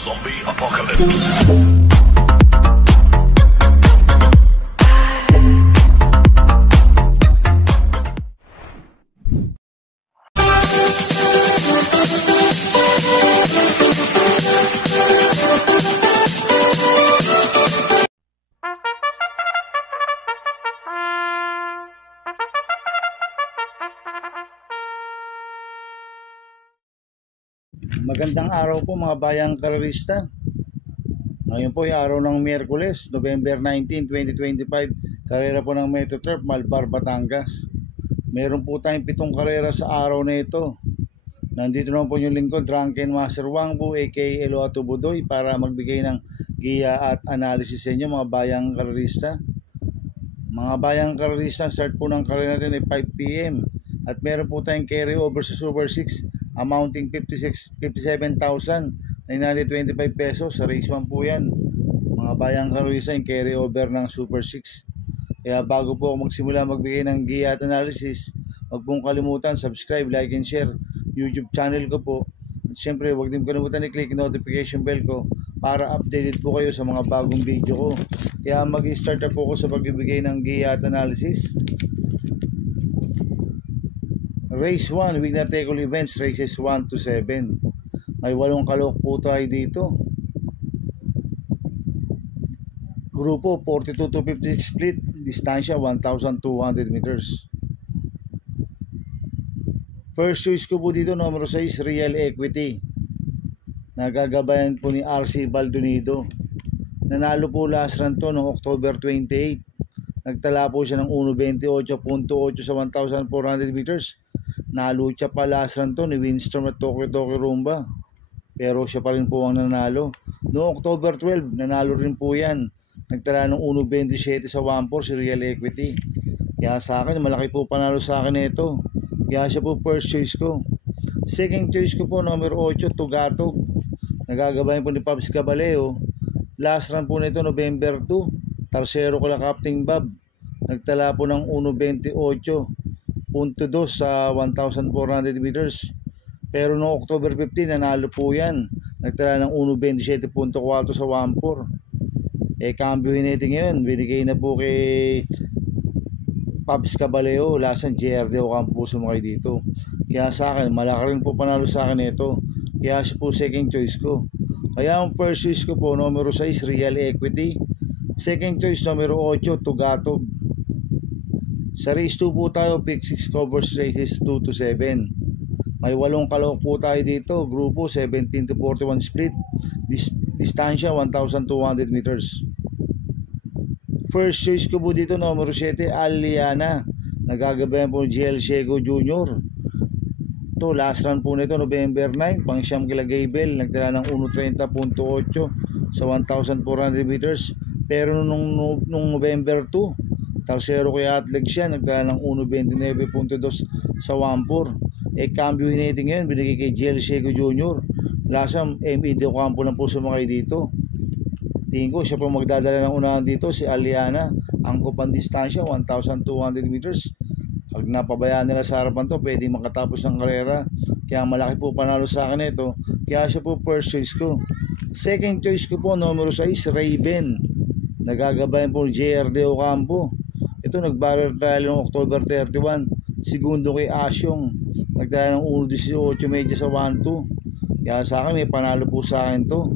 Zombie Apocalypse. Magandang araw po mga bayang karerista. Ngayon po ay araw ng Miyerkules, November 19, 2025. Karera po ng Metro Turf, Malbar, Batangas. Meron po tayong 7 karera sa araw na ito. Nandito naman po yung lingkod, Drunken Master Wang po, aka Eloato Budoy, para magbigay ng giya at analysis sa inyo mga bayang karerista. Mga bayang karerista, start po ng karera natin ay 5 PM. At meron po tayong carry over sa Super 6 amounting 57,925 pesos. Sa race 1 po yan. Mga bayang karerista, yung carry over ng Super 6. Kaya bago po ako magsimula magbigay ng giya at analysis, huwag pong kalimutan subscribe, like and share YouTube channel ko po. At syempre huwag din kalimutan i-click notification bell ko para updated po kayo sa mga bagong video ko. Kaya mag-start na po ako sa pagbibigay ng giya at analysis. Race 1, winner take all events, races 1 to 7. May 8 kalok po tayo dito. Grupo 42 to 56 split, distansya 1,200 meters. First choice ko po dito, numero 6, Real Equity. Nagagabayan po ni RC Baldonido. Nanalo po last run to noong October 28. Nagtala po siya ng 1.28.8 sa 1,400 meters. Nalucha pa last run to ni Windstorm at Tokyo Rumba. Pero siya pa rin po ang nanalo. Noong October 12, nanalo rin po yan. Nagtala ng 1.27 sa 1.4 si Real Equity. Kaya sa akin, malaki po panalo sa akin ito. Kaya siya po first choice ko. Second choice ko po, numero 8, Tugatog. Nagagabayan po ni Pabs Cabaleo. Last run po nito, November 2. Tarsero kala Captain Bob. Nagtala po ng 1.28.2 sa 1,400 meters. Pero noong October 15, nanalo po yan. Nagtala ng 1.27.4 sa 1.4. Cambio natin ngayon. Binigay na po kay Pabs Cabaleo. Lasan JRD Ocampo sumakay dito. Kaya sa akin, malaki rin po panalo sa akin ito. Kaya siya po second choice ko. Kaya ang first choice ko po, numero 6, Real Equity. Second choice, numero 8, Tugatog. Sa race 2 po tayo, pick 6 covers races 2 to 7. May 8 kalok po tayo dito. Grupo 17 to 41 split. Distansya 1,200 meters. First choice ko po dito, numero 7, Aliana. Nagagabayan po ni GL Shego Jr. Ito, last run po nito, November 9. Pang siyam kila Gaybel. Nagtala ng 1.30.8 sa 1,400 meters. Pero nung November 2, Tarsero kaya atleg siya, nagtala ng 1.29.2 sa 1.4. Cambio natin ngayon, binigay kay GL Shego Jr. Lasam, MED Ocampo lang po sumakay dito. Tingin ko siya po magdadala ng unahan dito, si Aliana. Angkop ang distansya, 1,200 meters. Pag napabayaan nila sa harapan to, pwede makatapos ng karera. Kaya malaki po panalo sa akin ito. Kaya siya po first choice ko. Second choice ko po, numero 6, Raven. Nagagabayan po JRD Ocampo. Ito, nag-barrel trial noong October 31. Segundo kay Asyong. Nagdala ng 1.18 medya sa 1.2. Kaya sa akin, may panalo po sa akin to.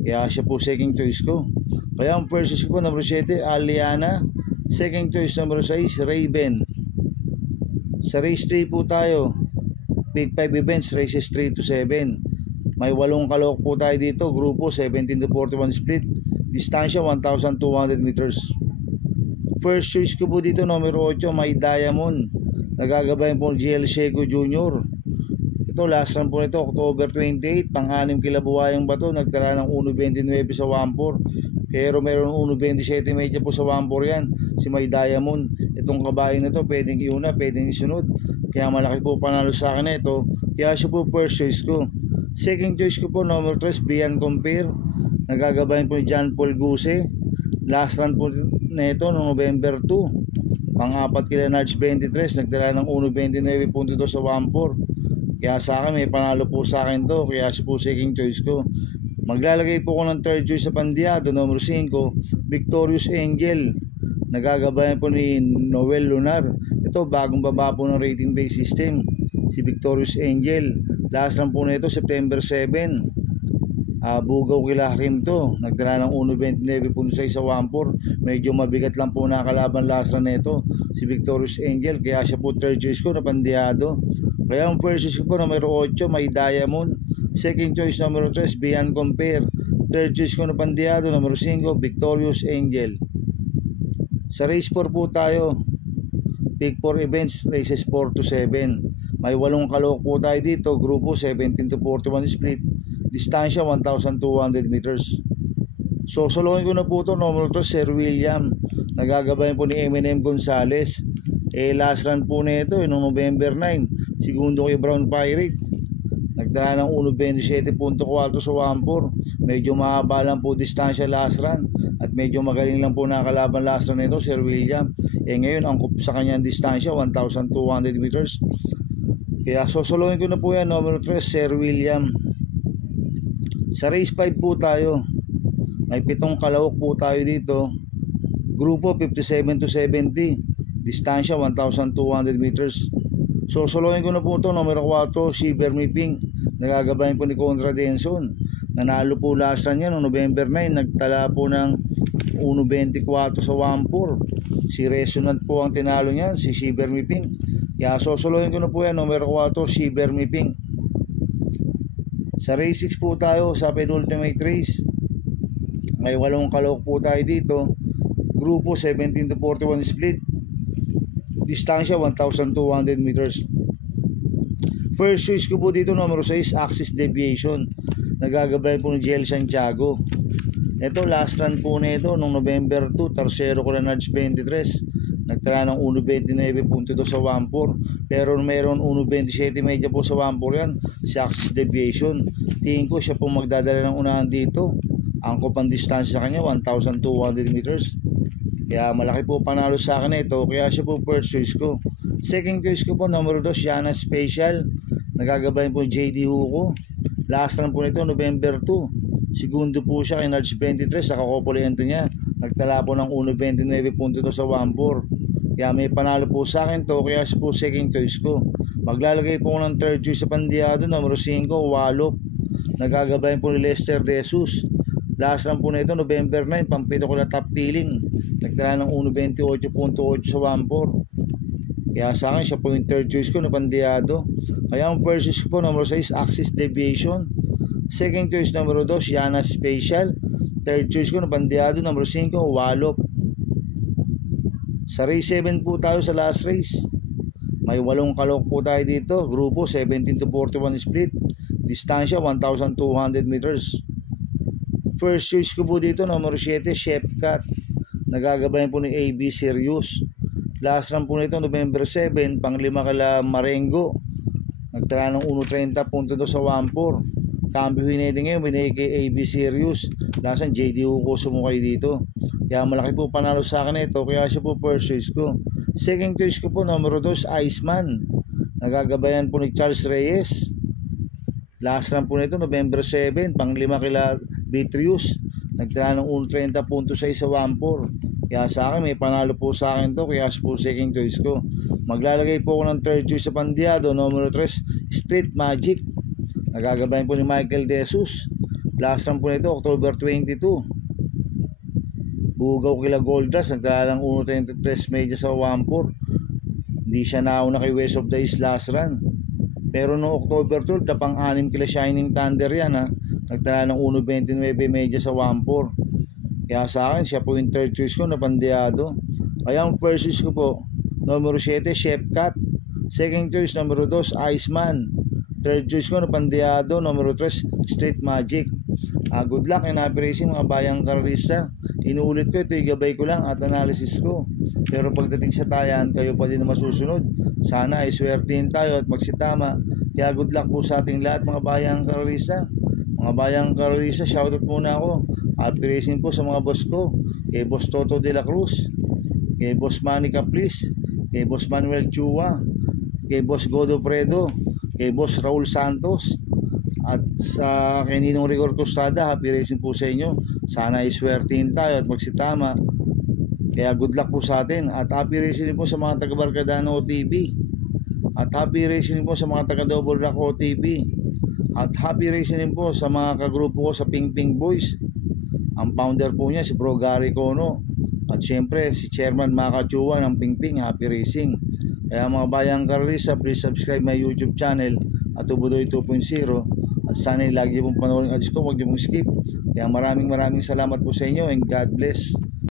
Kaya siya po second choice ko. Kaya ang first choice ko po, number 7, Aliana. Second choice, number 6, Raven. Sa race 3 po tayo. Big 5 events, races 3 to 7. May 8 kalok po tayo dito. Grupo 17 to 41 split. Distansya 1,200 meters. First choice ko po dito, numero 8, may Diamond. Nagagabayan po GL Shego Jr. Ito, last run po nito, October 28. Pang-6 kilabuhayang bato. Nagtala ng 1.29 sa 1.4. Pero meron 1.27 medya po sa 1.4 yan. Si may Diamond. Itong kabayo na to, pwedeng iuna, pwedeng isunod. Kaya malaki po panalo sa akin ito. Kaya siya po first choice ko. Second choice ko po, numero 3, Beyond Compare. Nagagabayan po ni John Paul Guse. Last run po nito noong November 2. Pang-4 kila Narch 23. Nagtala ng 1.29.2 sa 1.4. Kaya sa akin, may panalo po sa akin to. Kaya siya po second choice ko. Maglalagay po ko ng third choice sa Pandiado, numero 5, Victorious Angel. Nagagabayan po ni Noel Lunar. Ito, bagong baba po ng rating base system, si Victorious Angel. Last run po na ito, September 7. Bugaw kila Hakim to. Nagdala ng 1.29.6 sa 1-4. Medyo mabigat lang po nakalaban last run nito, si Victorious Angel. Kaya siya po third choice ko na Pandiado. Kaya ang first choice ko po numero 8, May Diamond. Second choice numero 3, Beyond Compare. Third choice ko na Pandiado, numero 5, Victorious Angel. Sa race 4 po tayo. Pick 4 events, races 4 to 7. May 8 kalok po tayo dito. Grupo 17 to 41 split. Distansya 1,200 meters. So solohin ko na po ito, numero 3, Sir William. Nagagabayan po ni Eminem Gonzales. Last run po na ito, noong November 9. Segundo kay Brown Pirate. Nagdala ng 1.27.4 sa 1-4. Medyo mahaba lang po distansya last run. At medyo magaling lang po nakalaban last run nito, Sir William. Ngayon, angkop sa kanyang distansya, 1,200 meters. Kaya sosolohin ko na po yan, numero 3, Sir William. Sa race 5 po tayo. May 7 kalawok po tayo dito. Grupo 57 to 70. Distansya 1,200 meters. So solohin ko na po ito, numero 4, Shiver Me Pink. Nagagabayan po ni Contra Denson. Nanalo po last run niya noong November 9. Nagtala po ng 1.24 sa 1-4. Si Resonant po ang tinalo niyan, si Shiver Me Pink. Kaya sosolohin ko na po yan, numero 4, Shiver Me Pink. Sa race 6 po tayo, sa penultimate race. May 8 kalok po tayo dito. Grupo 17 to 41 split. Distansya 1,200 meters. First choice ko po dito, numero 6, Axis Deviation. Nagagabayan po ni Jiel Santiago. Ito, last run po na ito noong November 2, Tercero ko na Nudge 23. Nagtala ng 1.29.2 sa 1-4. Pero meron 1.27 medya po sa 1-4 yan, si Axis Deviation. Tingin ko siya po magdadala ng unahan dito. Angkop ang distansya sa kanya, 1,200 meters. Kaya malaki po panalo sa akin ito. Kaya siya po first choice ko. Second choice ko po, numero 2, Yana Special. Nagagabayan po JD Hugo. Last run po nito, November 2. Segundo po siya kay Nudge 23 sa kakopoliento niya. Nagtala po ng 1.29.2 sa 1-4. Kaya may panalo po sa akin to, kaya siya po second choice ko. Maglalagay po ko ng third choice sa Pandiado, numero 5, Wallop. Nagagabayan po ni Lester De Jesus. Last run po na ito, November 9, pampito ko na top feeling. Nagtala ng 1.28.8 sa 1-4. Kaya sa akin, siya po yung third choice ko na Pandiado. Kaya ang first choice ko po, numero 6, Axis Deviation. Second choice, numero 2, Yana Special. Third choice ko na Pandiado, numero 5, Wallop. Sa race 7 po tayo, sa last race. May 8 kalok po tayo dito. Grupo 17 to 41 split. Distansya 1,200 meters. First choice ko po dito, numero 7, Chef Cat. Nagagabayan po ni AB Serious. Last run po nito, November 7, pang-5 kala Marengo. Nagtala ng 1.30.2 sa 1-4. Cambio hinedi ngayon, binigay kay AB Serious. Lasan JD Hugo sumukay dito. Kaya malaki po panalo sa akin ito, kaya siya po first choice ko. Second choice ko po, numero 2, Iceman. Nagagabayan po ni Charles Reyes. Last run po nito, November 7, pang-5 kila Beatrius. Nagtala ng 1.30.6 sa 1-4. Kaya sa akin, may panalo po sa akin to, kaya siya po second choice ko. Maglalagay po ako ng third choice sa Pandiado, numero 3, Street Magic. Nagagabayan po ni Michael De Jesus. Last run po nito, October 22. Bugaw kila Goldrush, nagdala ng 1.33 medya sa 1-4. Hindi siya nauna kay West of the East last run. Pero no October 12, pang-6 kila Shining Thunder yan ha. Nagdala ng 1.29 medya sa 1-4. Kaya sa akin, siya po yung third choice ko na Pandiado. Kaya ang first choice ko po, numero 7, Chef Cat. Second choice, numero 2, Iceman. Third choice ko na Pandiado, numero 3, Street Magic. Good luck and happy racing mga bayang karista. Inuulit ko, ito igabay ko lang at analysis ko. Pero pagdating sa tayan, kayo pa din na masusunod. Sana ay swertihin tayo at magsitama. Kaya good luck po sa ating lahat mga bayang karista. Mga bayang karista, shoutout muna ako. Happy racing po sa mga boss ko. Kay Boss Toto de la Cruz, kay Boss Manny Caplis, kay Boss Manuel Chua, kay Boss Godo Fredo, kay Boss Raul Santos, At sa Ninong Rigor Costada, happy racing po sa inyo. Sana iswertihin tayo at magsitama. Kaya good luck po sa atin. At happy racing din po sa mga taga Barkadano OTV. At happy racing din po sa mga taga Double Rock OTV. At happy racing din po sa mga kagrupo ko sa Ping Ping Boys. Ang founder po niya si Bro Gary Cono. At syempre si Chairman Makachuwa ng Ping Ping, happy racing. Kaya mga bayang karisa, please subscribe my YouTube channel at Tubudoy 2.0. At sana lagi pong panoorin ang ads ko, huwag niyo pong skip. Kaya maraming salamat po sa inyo and God bless.